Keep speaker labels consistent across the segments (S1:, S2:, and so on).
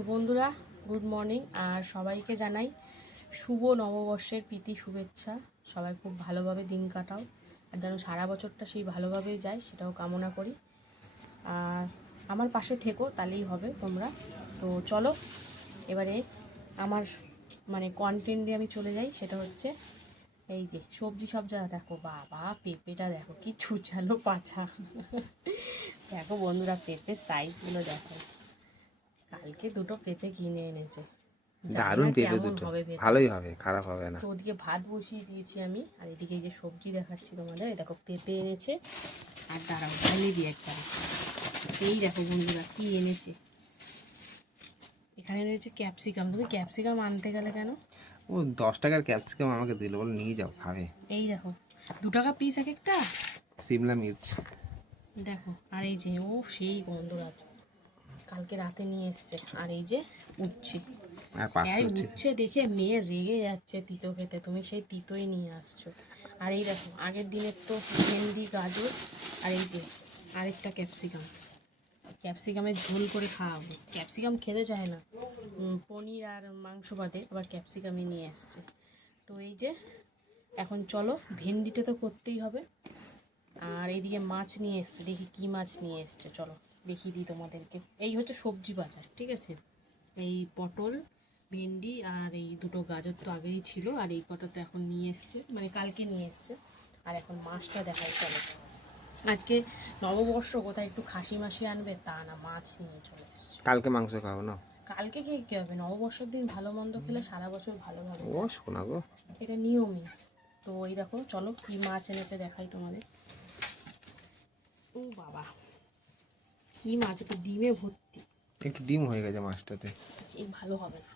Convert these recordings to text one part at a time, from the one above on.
S1: তো বন্ধুরা good morning আর সবাইকে জানাই শুভ নববর্ষের প্রীতি শুভেচ্ছা। সবাই খুব ভালোভাবে দিন কাটাও আর যেন সারা বছরটা সেই ভালোভাবেই যায় সেটাও কামনা করি। আর আমার পাশে থেকো, তাহলেই হবে তোমরা। তো চলো, এবারে আমার মানে কন্টেন্টে আমি চলে যাই, সেটা হচ্ছে এই যে সবজি সব যা দেখো বাবা, পেঁপেটা দেখো কি ছুচালো পাছা দেখো বন্ধুরা, পেঁপের সাইজগুলো দেখো। কালকে দুটো পেঁপে কিনে এনেছে।
S2: দারুণ পেঁপে দুটো। ভালোই হবে খারাপ হবে না।
S1: তো ওদিকে ভাত বসিয়ে দিয়েছি আমি আর এদিকে এই যে সবজি দেখাচ্ছি তোমাদের এই দেখো পেঁপে এনেছে আর দাঁড়াও ঢালি দিয়ে একবার এই দেখো বন্ধুরা কি এনেছে। এখানে রয়েছে ক্যাপসিকাম তুমি ক্যাপসিকাম আনতে গেলে কেন?
S2: ও দশ টাকার ক্যাপসিকাম আমাকে দিল বলে নিয়ে যাও খাবে।
S1: এই দেখো দু টাকা পিস এক একটা?
S2: সিমলা মির্চ।
S1: দেখো আর এই যে ও সেই গন্ধ রাত কালকে রাতে নিয়ে এসছে। আর এই যে এই
S2: হচ্ছে
S1: দেখে মেয়ে রেগে যাচ্ছে তিতো খেতে। তুমি সেই তিতোই নিয়ে আসছো। আর এই দেখো আগের দিনের তো ভেন্ডি গাজর আর এই যে আরেকটা ক্যাপসিকাম। ক্যাপসিকামের ঝোল করে খাওয়াবো। ক্যাপসিকাম খেতে চায় না। পনির আর মাংস বাদে আবার ক্যাপসিকামই নিয়ে আসছে। তো এই যে এখন চলো ভেন্ডিটা তো করতেই হবে। আর এইদিকে মাছ নিয়ে এসছে। দেখি কি মাছ নিয়ে এসছে। চলো। দেখিয়ে দিই তোমাদেরকে। এই হচ্ছে সবজি বাজার ঠিক আছে? এই পটল ভেন্ডি আর এই দুটো গাজর তো আগেই ছিল আর এই কটা তো এখন নিয়ে এসছে মানে কালকে নিয়ে এসছে। আর এখন মাছটা দেখাই চলো। আজকে নববর্ষ কোথায় একটু খাসি মাসি আনবে তা না মাছ নিয়ে চলে এসছে।
S2: কালকে মাংস খাব না?
S1: কালকে কে কী হবে? নববর্ষের দিন ভালো মন্দ খেলে সারা বছর ভালোভাবে
S2: ও শোনা গো।
S1: এটা নিয়মই। তো ওই দেখো চলো কি মাছ এনেছে দেখাই তোমাদের। ও বাবা। কি মাছ? একটু ডিমে ভর্তি।
S2: একটু ডিম হয়ে গেছে মাছটাতে।
S1: এই ভালো হবে না।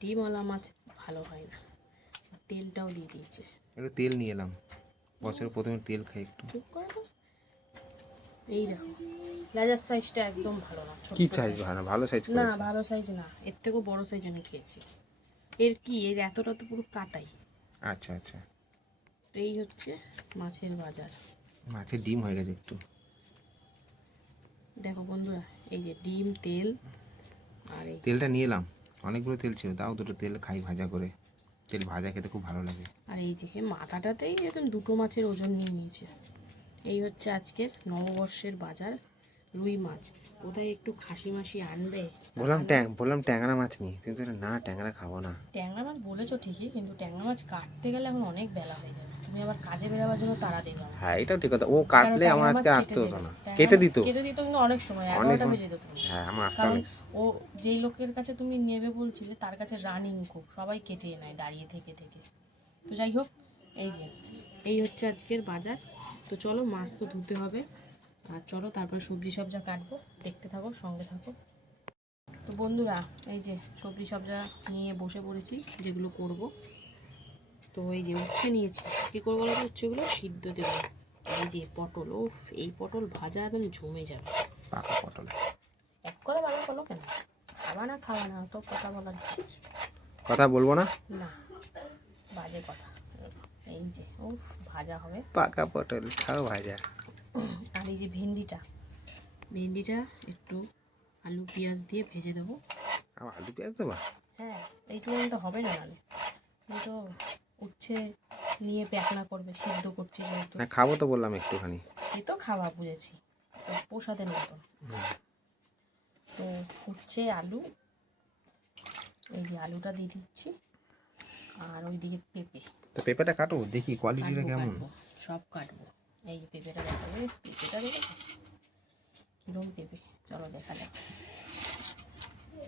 S1: ডিমওয়ালা মাছ ভালো হয় না। তেলটাও দিয়ে দিয়েছে।
S2: একটু তেল নিয়ে এলাম। বছরের প্রথমে তেল খাই একটু।
S1: চুপ করে তো। এই দেখো লেজার সাইজটা একদম ভালো না
S2: কি সাইজ। ভালো? ভালো সাইজ
S1: না ভালো সাইজ না। এর থেকেও বড় সাইজ আমি খেয়েছি। এর কি? এর এতটা তো পুরো কাটাই।
S2: আচ্ছা আচ্ছা।
S1: তো এই হচ্ছে মাছের বাজার।
S2: মাছের ডিম হয়ে গেছে একটু।
S1: দেখো বন্ধুরা এই যে ডিম তেল আর এই
S2: তেলটা নিয়ে এলাম। অনেকগুলো তেল ছিল তাও দুটো তেল খাই ভাজা করে। তেল ভাজা খেতে খুব ভালো লাগে।
S1: আর এই যে মাথাটাতেই একদম দুটো মাছের ওজন নিয়ে নিয়েছে। এই হচ্ছে আজকের নববর্ষের বাজার রুই মাছ। কোথায় একটু খাসি মাসি আনবে?
S2: বললাম ট্যাং বললাম ট্যাংরা মাছ নিই কিন্তু না ট্যাংরা খাব না।
S1: ট্যাংরা মাছ বলেছ ঠিকই কিন্তু ট্যাংরা মাছ কাটতে গেলে এখন অনেক বেলা হয়ে যাবে। তুমি আবার কাজে বেরোবার জন্য তাড়া আমাকে।
S2: হ্যাঁ এটাও ঠিক কথা। ও কাটলে আমার আজকে আসতে হতো না। কেটে দিত
S1: কেটে দিত কিন্তু অনেক সময় এগারোটা বেজে যেত
S2: হ্যাঁ আমার আসতে অনেক
S1: ও যেই লোকের কাছে তুমি নেবে বলছিলে তার কাছে রানিং খুব সবাই কেটে নেয় দাঁড়িয়ে থেকে থেকে। তো যাই হোক এই যে এই হচ্ছে আজকের বাজার। তো চলো মাছ তো ধুতে হবে। আর চলো তারপর সবজি সবজা কাটবো দেখতে থাকো সঙ্গে থাকো। তো বন্ধুরা এই যে সবজি সবজা নিয়ে বসে পড়েছি যেগুলো করব। তো এই যে উচ্ছে নিয়েছি কী করব বলো উচ্ছেগুলো সিদ্ধ দেবো। এই যে পটল ও এই পটল ভাজা একদম জমে যাবে।
S2: পাকা পটল।
S1: এক কথা ভালো বলো কেন? খাওয়া না খাওয়া না তো কথা বলার?
S2: কথা বলব না?
S1: না বাজে কথা। এই যে ও ভাজা হবে।
S2: পাকা পটল খাও ভাজা।
S1: আর এই যে ভেন্ডিটা ভেন্ডিটা একটু আলু পেঁয়াজ দিয়ে ভেজে দেবো।
S2: আলু পেঁয়াজ দেবা?
S1: হ্যাঁ এইটুকু তো হবে না নালে তুমি তো উচ্ছে নিয়ে প্যাকনা করবে সিদ্ধ করছি যেহেতু।
S2: না খাব তো বললাম একটুখানি।
S1: সে তো খাওয়া বুঝেছি প্রসাদের মতন। তো উচ্ছে আলু এই যে আলুটা দিয়ে দিচ্ছি আর ওইদিকে পেঁপে।
S2: তো পেঁপেটা কাটো দেখি কোয়ালিটিটা কেমন?
S1: সব কাটবো। এই যে পেঁপেটা দেখো এই পেঁপেটা দেখেছ কিরম পেঁপে। চলো দেখা যাক।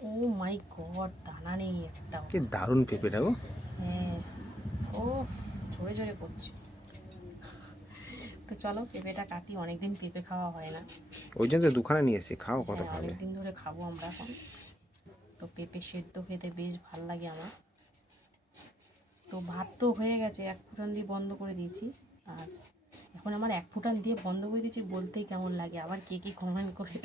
S1: ও মাই গড দানা নেই একটা।
S2: কি দারুণ পেঁপেটা গো।
S1: হ্যাঁ ও ঝরে ঝরে পড়ছে তো চলো পেঁপেটা কাটি অনেকদিন পেঁপে খাওয়া হয় না।
S2: ওই জন্য তো দুখানা নিয়ে এসেছি খাও কত
S1: হ্যাঁ,
S2: খাবে।
S1: অনেকদিন ধরে খাব আমরা এখন। তো পেঁপে সেদ্ধ খেতে বেশ ভালো লাগে আমার। তো ভাত তো হয়ে গেছে এক ফুটান দিয়ে বন্ধ করে দিয়েছি। আর এখন আমার এক ফুটান দিয়ে বন্ধ করে দিয়েছি বলতেই কেমন লাগে আবার কে কী কমেন্ট করে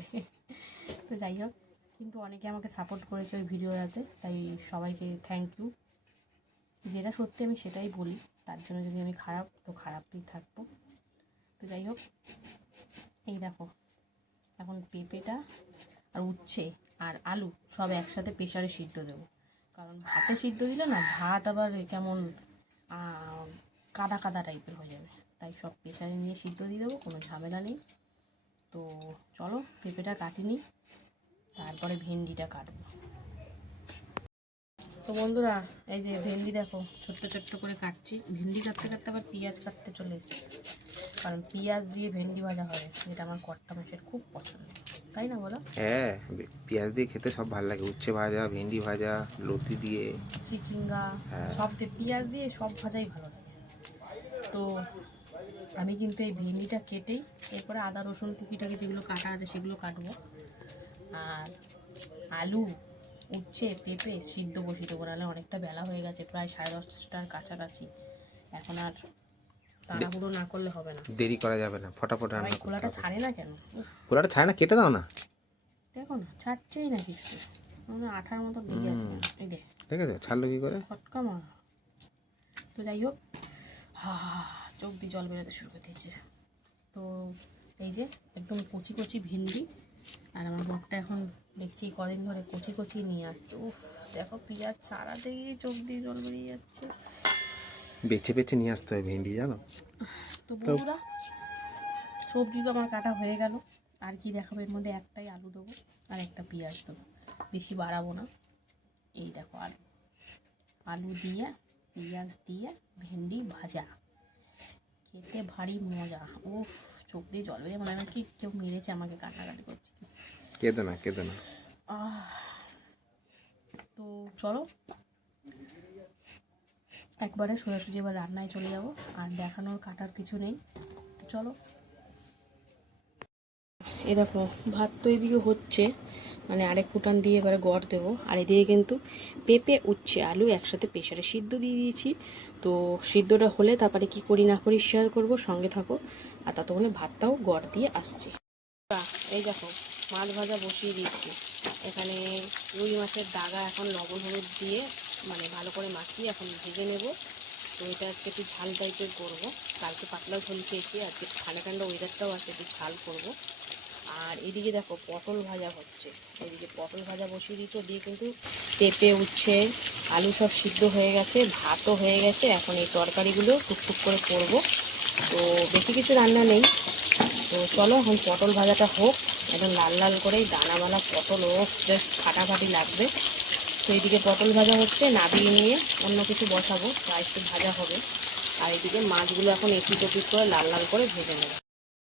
S1: তো যাই হোক কিন্তু অনেকে আমাকে সাপোর্ট করেছে ওই ভিডিওটাতে তাই সবাইকে থ্যাংক ইউ যেটা সত্যি আমি সেটাই বলি, তার জন্য যদি আমি খারাপ, তো খারাপই থাকব। তো যাই হোক, এই দেখো, এখন পেঁপেটা আর উচ্ছে আর আলু সব একসাথে প্রেশারে সিদ্ধ দেবো। কারণ ভাতে সিদ্ধ দিলে না ভাত আবার কেমন কাদা কাদা টাইপের হয়ে যাবে। তাই সব প্রেশারে নিয়ে সিদ্ধ দিয়ে দেবো, কোনো ঝামেলা নেই। তো চলো পেঁপেটা কাটিনি তারপরে ভেন্ডিটা কাটবো। তো বন্ধুরা এই যে ভেন্ডি দেখো ছোট্ট ছোট্ট করে কাটছি। ভেন্ডি কাটতে কাটতে আবার পেঁয়াজ কাটতে চলে এসেছি। কারণ পেঁয়াজ দিয়ে ভেন্ডি ভাজা হয় যেটা আমার কর্তা মাসের খুব পছন্দ। তাই না বলো?
S2: হ্যাঁ পেঁয়াজ দিয়ে খেতে সব ভালো লাগে। উচ্ছে ভাজা ভেন্ডি ভাজা লতি দিয়ে।
S1: চিচিঙ্গা
S2: হ্যাঁ।
S1: সব দিয়ে পেঁয়াজ দিয়ে সব ভাজাই ভালো লাগে। তো আমি কিন্তু এই ভেন্ডিটা কেটেই এরপরে আদা রসুন টুকিটাকি যেগুলো কাটা আছে সেগুলো কাটবো। আর আলু উচ্ছে পেঁপে সিদ্ধ দেবো নাহলে অনেকটা বেলা হয়ে গেছে প্রায় সাড়ে দশটার কাছাকাছি। এখন আর তাড়াহুড়ো না করলে হবে না।
S2: দেরি করা যাবে না ফটাফট রান্না
S1: খোলাটা ছাড়ে না কেন?
S2: খোলাটা ছায় না কেটে দাও না।
S1: দেখো না ছাড়ছেই না কিছু মানে আঠার মতো লেগে আছে। এই দেখ
S2: আছে ছাড়লো কি করে?
S1: ফটকা মা তো যাই হোক হা চোখ দিয়ে জল বেরোতে শুরু করে দিয়েছে। তো এই যে একদম কচি কচি ভিন্ডি আর আমার মুখটা এখন দেখছি কদিন ধরে কচি কচি নিয়ে আসছে। উফ দেখো পেঁয়াজ ছাড়াতে গিয়ে চোখ দিয়ে জল বেরিয়ে যাচ্ছে।
S2: বেছে বেছে নিয়ে আসতে হয় ভেন্ডি জানো?
S1: তো বন্ধুরা সবজি তো আমার কাটা হয়ে গেল। আর কি দেখাবো এর মধ্যে একটাই আলু দেবো আর একটা পেঁয়াজ দেবো। বেশি বাড়াবো না। এই দেখো আলু। আলু দিয়ে পেঁয়াজ দিয়ে ভেন্ডি ভাজা। খেতে ভারী মজা। উফ চোখ দিয়ে জল বেরিয়ে মনে হয় কি কেউ মেরেছে আমাকে কাটাকাটি করছে।
S2: কেঁদো না কেঁদো না।
S1: তো চলো। একবারে সোজাসুজি এবার রান্নায় চলে যাব, আর দেখানোর কাটার কিছু নেই। চলো। এ দেখো, ভাত তো এদিকে হচ্ছে মানে আরেক ফুটান দিয়ে এবারে গড় দেবো। আর এদিকে কিন্তু পেঁপে, উচ্ছে, আলু একসাথে প্রেশারে সিদ্ধ দিয়ে দিয়েছি। তো সিদ্ধটা হলে তারপরে কি করি না করি শেয়ার করব, সঙ্গে থাকো। আর ততক্ষণে ভাতটাও গড় দিয়ে আসছে। এই দেখো। মাছ ভাজা বসিয়ে দিচ্ছি। এখানে রুই মাছের দাগা এখন লবণ হলুদ দিয়ে মানে ভালো করে মাখিয়ে এখন ভেজে নেব। তো এটা আজকে একটু ঝাল টাইপের করব। কালকে পাতলা ঝোল খেয়েছি, আজকে ঠান্ডা ঠান্ডা ওয়েদারটাও আছে, একটু ঝাল করব। আর এদিকে দেখো পটল ভাজা হচ্ছে। এদিকে পটল ভাজা বসিয়ে দিতে দিয়ে কিন্তু পেঁপে, উচ্ছে, আলু সব সিদ্ধ হয়ে গেছে, ভাতও হয়ে গেছে। এখন এই তরকারিগুলো টুকটুক করে করব। তো বেশি কিছু রান্না নেই। তো চলো এখন পটল ভাজাটা হোক। একদম লাল লাল করে দানাওয়ালা পটল ও জাস্ট ফাটাফাটি লাগবে। তো এইদিকে পটল ভাজা হচ্ছে, নাবিয়ে নিয়ে অন্য কিছু বসাবো, তা একটু ভাজা হবে। আর এদিকে মাছগুলো এখন এপিট ওপিট করে লাল লাল করে ভেজে নেব।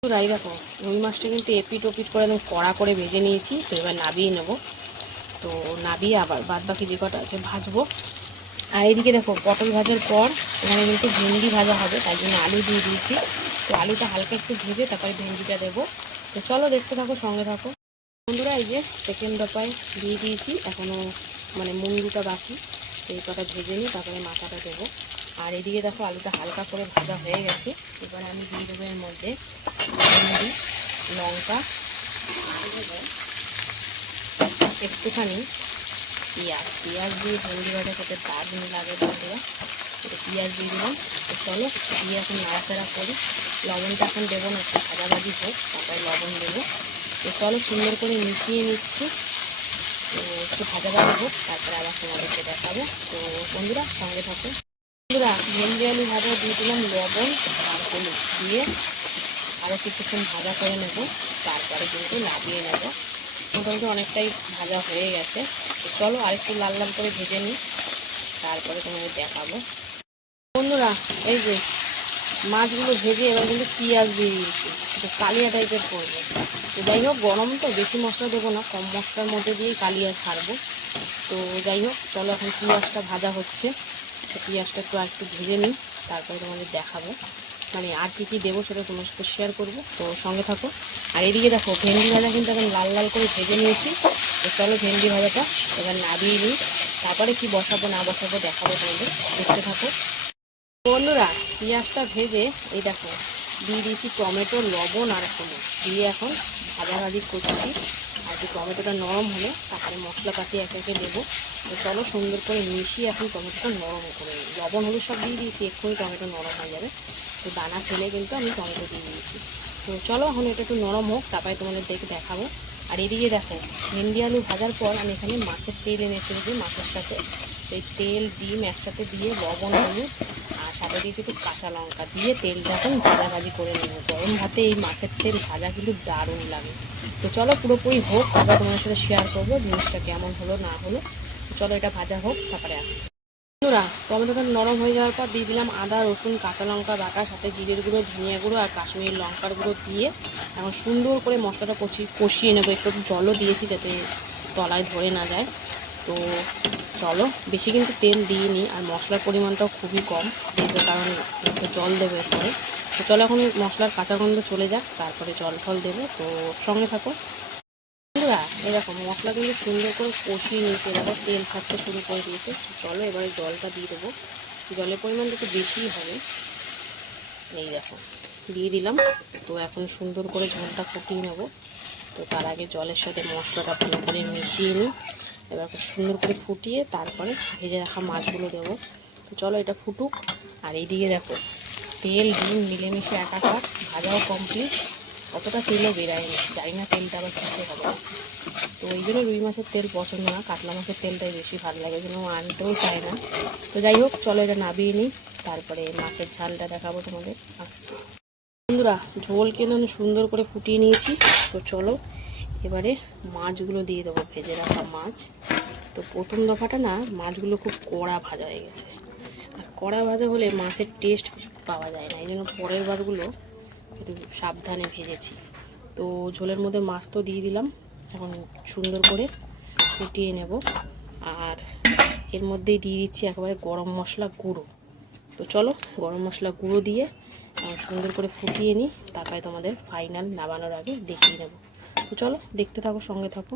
S1: রাই দেখো, রুই মাছটা কিন্তু এপিট ওপিট করে একদম কড়া করে ভেজে নিয়েছি, তো এবার নাবিয়ে নেব। তো নাবিয়ে আবার বাদ বাকি যে কটা আছে ভাজবো। আর এইদিকে দেখো, পটল ভাজার পর এখানে কিন্তু ভেন্ডি ভাজা হবে তাই জন্য আলু দিয়ে দিয়েছি। তো আলুটা হালকা একটু ভেজে তারপরে ভেন্ডিটা দেবো। তো চলো দেখতে থাকো, সঙ্গে থাকো। বন্ধুরা, এই যে সেকেন্ড দফায় দিয়ে দিয়েছি এখনও মানে মুন্ডুটা বাকি। এই কটা ভেজে নিই তারপরে মাথাটা দেবো। আর এদিকে দেখো, আলুটা হালকা করে ভাজা হয়ে গেছে। এবারে আমি দিয়ে দেবো এর মধ্যে ভেন্ডি লঙ্কা একটুখানি পেঁয়াজ। পেঁয়াজ দিয়ে ভেন্ডি ভাজা খেতে দারুণ লাগে বন্ধুরা। পেঁয়াজ দিয়ে দিলাম। তো চলো, দিয়ে এখন নাড়াচাড়া করি। লবণটা এখন দেবো না, একটু ভাজাভাজি হোক, তারপরে লবণ দেবো। তো চলো, সুন্দর করে মিশিয়ে নিচ্ছি। একটু ভাজাভাজি হোক, তারপরে আবার তোমাদেরকে দেখাবো। তো বন্ধুরা, সঙ্গে থাকো। বন্ধুরা, ভেন্ডি আলু ভাজা দিয়ে দিলাম, লবণ আর হলুদ দিয়ে আরও কিছুক্ষণ ভাজা করে নেব, তারপরে কিন্তু লাগিয়ে নেব। মোটামুটি অনেকটাই ভাজা হয়ে গেছে। চলো, আরেকটু লাল লাল করে ভেজে নিই, তারপরে তোমাদের দেখাবো। বন্ধুরা, এই যে মাছগুলো ভেজে এবার কিন্তু পেঁয়াজ দিয়ে দিয়েছি। কালিয়া টাইপের করব। তো যাই হোক, গরম তো, বেশি মশলা দেবো না, কম মশলার মধ্যে দিয়েই কালিয়া ছাড়বো। তো যাই হোক, চলো এখন পেঁয়াজটা ভাজা হচ্ছে। তো পেঁয়াজটা একটু একটু ভেজে নিই, তারপরে তোমাদের দেখাবো। মানে আর কী কী দেবো সেটা তোমার সাথে শেয়ার করব। তো সঙ্গে থাকো। আর এদিকে দেখো, ভেন্ডি ভাজা কিন্তু এখন লাল লাল করে ভেজে নিয়েছি। তো চলো ভেন্ডি ভাজাটা এবার নাবিয়ে নিই। তারপরে কি বসাবো না বসাবো দেখাবো তোমাদের। দেখতে থাকো। বন্ধুরা, পেঁয়াজটা ভেজে এই দেখো, দিয়ে দিয়েছি টমেটো, লবণ আর হলুদ দিয়ে এখন ভাজাভাজি করছি। আর যে টমেটোটা নরম হলে তারপরে মশলা মশলাপাতি একে একে দেবো। তো চলো সুন্দর করে মিশিয়ে এখন টমেটোটা নরম করে। লবণ হলুদ সব দিয়ে দিয়েছি, এক্ষুনি টমেটো নরম হয়ে যাবে। তো দানা ফেলে কিন্তু আমি টমেটো দিয়ে দিয়েছি। তো চলো এখন এটা একটু নরম হোক, তারপরে তোমাদের দেখে দেখাবো। আর এদিকে দেখো, ভেন্ডি আলু ভাজার পর আমি এখানে মাছের তেল এনেছি, যে মাছের সাথে। সেই তেল, ডিম একসাথে দিয়ে লবণ, হলুদ সাথে দিয়েছি, একটু কাঁচা লঙ্কা দিয়ে তেলটা এখন ভাজাভাজি করে নেব। গরম ভাতে এই মাছের তেল ভাজা কিন্তু দারুণ লাগে। তো চলো পুরোপুরি হোক তারপর তোমার সাথে শেয়ার করব জিনিসটা কেমন হলো, না হলো। চলো এটা ভাজা হোক, তারপরে আসছি। বন্ধুরা টমেটোটা নরম হয়ে যাওয়ার পর দিয়ে দিলাম আদা, রসুন, কাঁচা লঙ্কা বাটা, সাথে জিরের গুঁড়ো, ধনিয়া গুঁড়ো আর কাশ্মীরি লঙ্কার গুঁড়ো দিয়ে এখন সুন্দর করে মশলাটা কষি কষিয়ে নেব। একটু জলও দিয়েছি যাতে তলায় ধরে না যায়। তো চলো। বেশি কিন্তু তেল দিইনি আর মশলার পরিমাণটাও খুবই কম দেখবে কারণ জল দেবে এরপরে। তো চলো এখন মশলার কাঁচা গন্ধ চলে যাক, তারপরে জল ফল দেবো। তো সঙ্গে থাকো। বন্ধুরা এরকম মশলা কিন্তু সুন্দর করে কষিয়ে নিয়েছে, এবার তেল ছাড়তে শুরু করে দিয়েছে। চলো এবারে জলটা দিয়ে দেবো। জলের পরিমাণটা একটু বেশিই হবে। এই দেখো, দিয়ে দিলাম। তো এখন সুন্দর করে ঝোলটা ফুটিয়ে নেব। তো তার আগে জলের সাথে মশলাটা ভালো করে মিশিয়ে নিই। এবার খুব সুন্দর করে ফুটিয়ে তারপরে ভেজে রাখা মাছগুলো দেবো। তো চলো এটা ফুটুক। আর এইদিকে দেখো, তেল, ডিম মিলেমিশে একাকার ভাজাও কমপ্লিট অতটা তেলও বেরায়নি, জানি না তেলটা আবার খেতে হবে। তো ওই জন্য রুই মাছের তেল পছন্দ না, কাতলা মাছের তেলটাই বেশি ভালো লাগে ওই জন্য আনতেও চায় না। তো যাই হোক, চলো এটা নাবিয়ে নিই, তারপরে মাছের ঝালটা দেখাবো তোমাদের। আসছে। বন্ধুরা, ঝোল আমি সুন্দর করে ফুটিয়ে নিয়েছি। তো চলো এবারে মাছগুলো দিয়ে দেবো, ভেজে রাখা মাছ। তো প্রথম দফাটা না, মাছগুলো খুব কড়া ভাজা হয়ে গেছে। আর কড়া ভাজা হলে মাছের টেস্ট পাওয়া যায় না। এই জন্য পরের বারগুলো একটু সাবধানে ভেজেছি। তো ঝোলের মধ্যে মাছ তো দিয়ে দিলাম। এখন সুন্দর করে ফুটিয়ে নেব। আর এর মধ্যেই দিয়ে দিচ্ছি একেবারে গরম মশলা গুঁড়ো। তো চলো, গরম মশলা গুঁড়ো দিয়ে সুন্দর করে ফুটিয়ে নিই। তারপরে তোমাদের ফাইনাল নামানোর আগে দেখিয়ে নেব। তো চলো, দেখতে থাকো, সঙ্গে থাকো।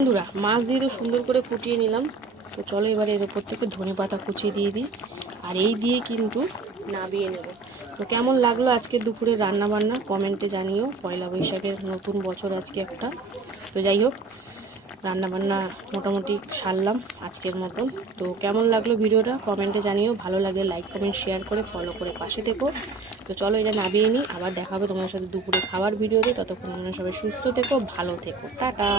S1: বন্ধুরা, মাছ দিয়ে তো সুন্দর করে ফুটিয়ে নিলাম। তো চলো এবারে এর উপর থেকে ধনে পাতা কুচিয়ে দিয়ে দিই। আর এই দিয়ে কিন্তু নাবিয়ে নেব। তো কেমন লাগল আজকে দুপুরে রান্না বান্না কমেন্টে জানিও। পয়লা বৈশাখের নতুন বছর আজকে একটা। তো যাই হোক রান্না বান্না মোটামুটি সারলাম আজকের মতন। তো কেমন লাগল ভিডিওটা? কমেন্টে জানিও। ভালো লাগে লাইক কমেন্ট শেয়ার করে ফলো করে পাশে থেকো। তো চলো এটা নামিয়ে নিই। আবার দেখাবো তোমাদের সাথে দুপুরে খাবার ভিডিওতে। ততক্ষণ আমরা সবাই সুস্থ থেকো, ভালো থেকো। টাটা।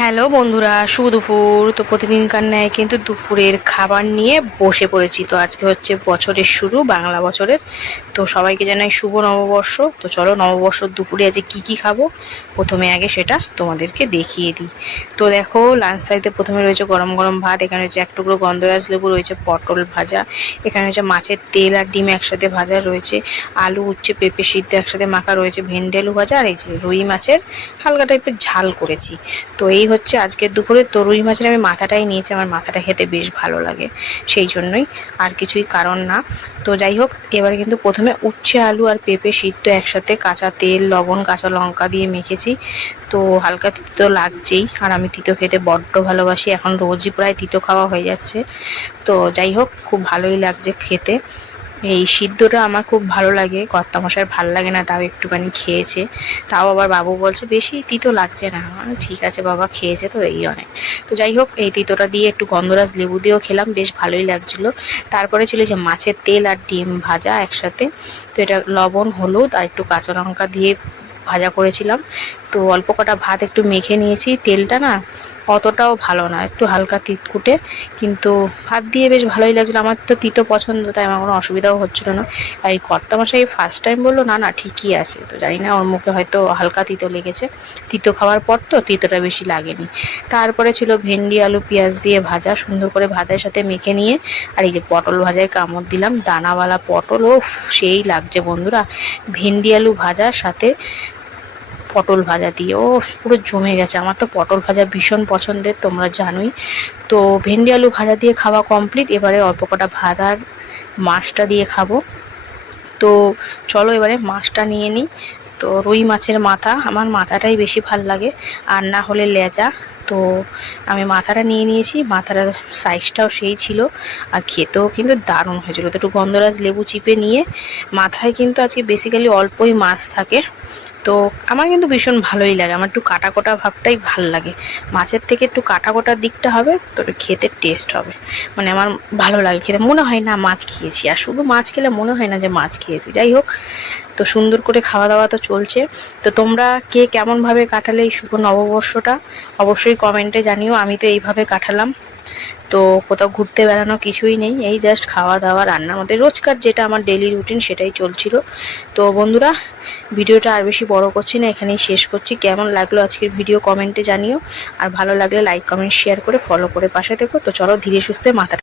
S1: হ্যালো বন্ধুরা, শুভ দুপুর। তো প্রতিদিনকার ন্যায় কিন্তু দুপুরের খাবার নিয়ে বসে পড়েছি। তো আজকে হচ্ছে বছরের শুরু, বাংলা বছরের। তো সবাইকে জানাই শুভ নববর্ষ। তো চলো নববর্ষ দুপুরে আজকে কি কি খাব? প্রথমে আগে সেটা তোমাদেরকে দেখিয়ে দিই। তো দেখো লাঞ্চ সাইডে প্রথমে রয়েছে গরম গরম ভাত, এখানে রয়েছে এক টুকরো গন্ধরাজ লেবু, রয়েছে পটল ভাজা, এখানে রয়েছে মাছের তেল আর ডিম একসাথে ভাজা রয়েছে, আলু, উচ্ছে, পেঁপে সিদ্ধ একসাথে মাখা রয়েছে ভেন্ডেলু ভাজা, আর এই যে রুই মাছের হালকা টাইপের ঝাল করেছি। তো এই হচ্ছে আজকের দুপুরে তো রুই মাছের আমি মাথাটাই নিয়েছি, আমার মাথাটা খেতে বেশ ভালো লাগে, সেই জন্যই আর কিছুই কারণ না। তো যাই হোক, এবারে কিন্তু প্রথমে উচ্ছে, আলু আর পেঁপে সিদ্ধ একসাথে কাঁচা তেল, লবণ, কাঁচা লঙ্কা দিয়ে মেখেছি। তো হালকা তিতো লাগছেই, আর আমি তিতো খেতে বড্ড ভালোবাসি, এখন রোজই প্রায় তিতো খাওয়া হয়ে যাচ্ছে। তো যাই হোক, খুব ভালোই লাগছে খেতে। এই সিদ্ধটা আমার খুব ভালো লাগে, কর্তামশাই ভালো লাগে না, তাও একটুখানি খেয়েছে। তাও আবার বাবু বলছে, বেশি তিতো লাগছে না। ঠিক আছে বাবা, খেয়েছে তো এই অনেক। তো যাই হোক, এই তিতোটা দিয়ে একটু গন্ধরাজ লেবু দিয়েও খেলাম, বেশ ভালোই লাগছিল। তারপরে ছিল যে মাছের তেল আর ডিম ভাজা একসাথে। তো এটা লবণ, হলুদ আর একটু কাঁচা লঙ্কা দিয়ে ভাজা করেছিলাম। তো অল্প কটা ভাত একটু মেখে নিয়েছি। তেলটা না অতটাও ভালো না, একটু হালকা তিতকুটে। কিন্তু ভাত দিয়ে বেশ ভালোই লাগছিল। আমার তো তিতো পছন্দ, তাই আমার কোনো অসুবিধাও হচ্ছিল না। আর এই কর্তা মশাই ফার্স্ট টাইম বলল, না না, ঠিকই আছে। তো জানি না, ওর মুখে হয়তো হালকা তিতো লেগেছে। তিতো খাওয়ার পর তো তিতোটা বেশি লাগেনি। তারপরে ছিল ভেন্ডি, আলু, পেঁয়াজ দিয়ে ভাজা, সুন্দর করে ভাতের সাথে মেখে নিয়ে। আর এই যে পটল ভাজায় কামড় দিলাম, দানাওয়ালা পটল ও সেই লাগছে বন্ধুরা। ভেন্ডি, আলু ভাজার সাথে পটল ভাজা দিয়ে। ও পুরো জমে গেছে। আমার তো পটল ভাজা ভীষণ পছন্দের, তোমরা জানোই। তো ভেন্ডি আলু ভাজা দিয়ে খাওয়া কমপ্লিট এবারে অল্প কটা ভাত আর মাছটা দিয়ে খাব। তো চলো এবারে মাছটা নিয়ে নিই। তো রুই মাছের মাথা, আমার মাথাটাই বেশি ভালো লাগে। আর না হলে লেজা। তো আমি মাথাটা নিয়ে নিয়েছি। মাথাটার সাইজটাও সেই ছিল। আর খেতেও কিন্তু দারুণ হয়েছিল। তো একটু গন্ধরাজ লেবু চিপে নিয়ে মাথায় কিন্তু আজকে বেসিক্যালি অল্পই মাছ থাকে। তো আমার কিন্তু ভীষণ ভালোই লাগে। আমার একটু কাটা কোটা ভাবটাই ভালো লাগে। মাছের থেকে একটু কাটা কোটার দিকটা হবে, তো খেতে টেস্ট হবে। মানে আমার ভালো লাগে খেতে। মনে হয় না মাছ খেয়েছি। আর শুধু মাছ খেলে মনে হয় না যে মাছ খেয়েছি। যাই হোক, তো সুন্দর করে খাওয়া দাওয়া তো চলছে। তো তোমরা কে কেমনভাবে কাটালে এই শুভ নববর্ষটা, অবশ্যই কমেন্টে জানিও। আমি তো এইভাবে কাটালাম। তো কোথাও ঘুরতে বেড়ানো কিছুই নেই, এই জাস্ট খাওয়া দাওয়া রান্না আমাদের রোজকার যেটা আমার ডেলি রুটিন সেটাই চলছিল। তো বন্ধুরা, ভিডিওটা আর বেশি বড় করছি না, এখানেই শেষ করছি। কেমন লাগল আজকের ভিডিও কমেন্টে জানিও। আর ভালো লাগলে লাইক কমেন্ট শেয়ার করে ফলো করে পাশে দেখো তো চলো ধীরে সুস্থে মাথা